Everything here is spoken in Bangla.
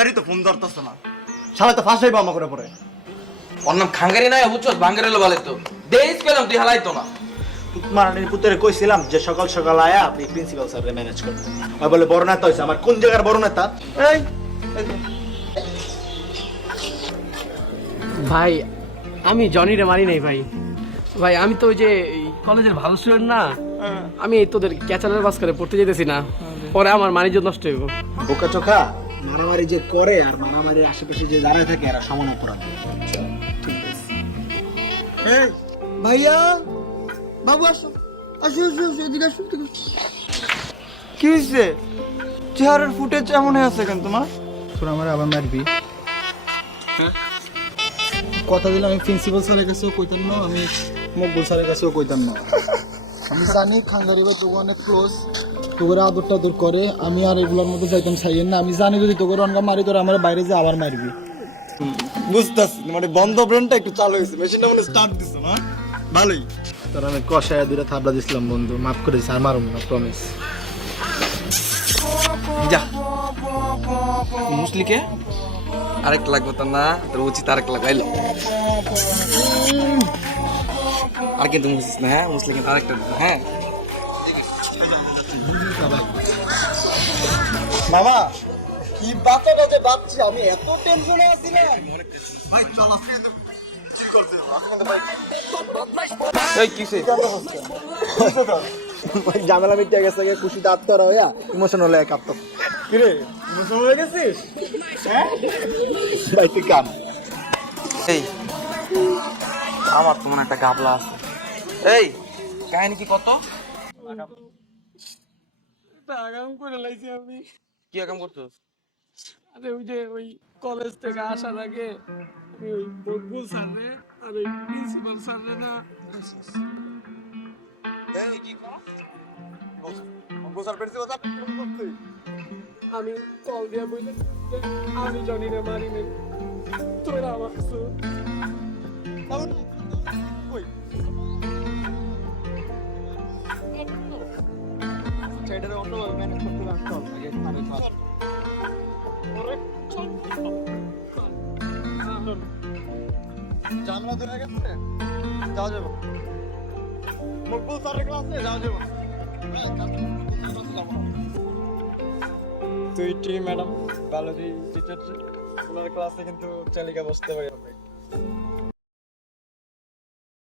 খাঙ্গারি তো ফোন ধরতেছে না, শালা তো ফাঁসাইবো আমার করে পরে। ওর নাম খাঙ্গারি নাই বুঝছো, ভাঙ্গারি হলো বলে তো দেশ পেলাম তুই হালাইতো না। মারানির পুত্রে কইছিলাম যে সকাল সকাল আয়া আপনি প্রিন্সিপাল স্যাররে ম্যানেজ করবেন। আর বলে বড় নেতা হইছে, আমার কোন জায়গার বড় নেতা? এই ভাই আমি জনিরে মারি নাই ভাই। ভাই আমি তো ওই যে কলেজের ভালো স্টুডেন্ট না, আমি এই তোদের ক্যাচালের বাস করে পড়তে যেতেছি না, পরে আমার মানিজ্য নষ্ট হইব। বোকা চোখা মারামারি যে করে আর মারামারির আশেপাশে যে দাঁড়ায় থাকে এরা সমান অপরাধ। এই ভাইয়া, বাবু আসো আসো আসো আসো, এদিকে আসো। কি হয়েছে? চেহারার ফুটেজ এমন হয়ে আছে কেন তোমার? তোরা আমার আবার মারবি? কথা দিলাম আমি প্রিন্সিপাল স্যারের কাছেও কইতাম না, আমি মকবুল স্যারের কাছেও কইতাম না। আমি জানি খাঙ্গারি ভাই তোকে অনেক ক্লোজ, তোকে আদর টাদর করে, আমি আর এগুলোর মধ্যে যাইতাম চাইয়েন না। আমি জানি যদি তোকে অনগা মারি তোরা আমার বাইরে যে আবার মারবি। বুঝতেছি মানে বন্ধ ব্রেনটা একটু চালু হয়েছে, মেশিনটা মানে স্টার্ট দিছে না, ভালোই। তোর আমি কষায় দুইটা থাবড়া দিছিলাম বন্ধু, মাফ করে দিছি, আর মারুম না, প্রমিস। যা মুসলিকে আরেক লাগবে তো না, তোর উচিত আরেক লাগাইলো। আর কিন্তু মুসলিস না, হ্যাঁ মুসলি কিন্তু আরেকটা দিবো, হ্যাঁ। মামা কি বাচ্চাটা যে বাচ্চা, আমি এত টেনশনে আছি না ভাই। চল আজকে তো কি করতে হবে আজকে ভাই। এই কিসে ভাই ঝামেলা মিটে গেছে, খুশি দাঁত করা হইয়া ইমোশনাল হয়ে কাঁপতো। কি রে ইমোশনাল হয়ে গেছিস? ভাই তুই কাম। এই আমার তো মনে একটা গাবলা আছে। এই কাহিনী কি কত? আগাম করে লাইছি আমি। কি আকাম করছিস? আরে ওই যে ওই কলেজ থেকে আসার আগে আমি ওই মকবুল স্যাররে আর ওই প্রিন্সিপাল স্যাররে না এই কি কর? আমি কল দিয়া বললাম যে আমি জনিরে মারি নাই, তোরা আমার জানলা ধরে গেছে, যাওয়া যাবে মকবুল স্যারের ক্লাসে যাওয়া যাবে। তুই ম্যাডাম ভালো টিচার, ওনার ক্লাসে কিন্তু চালিকা বসতে পারি।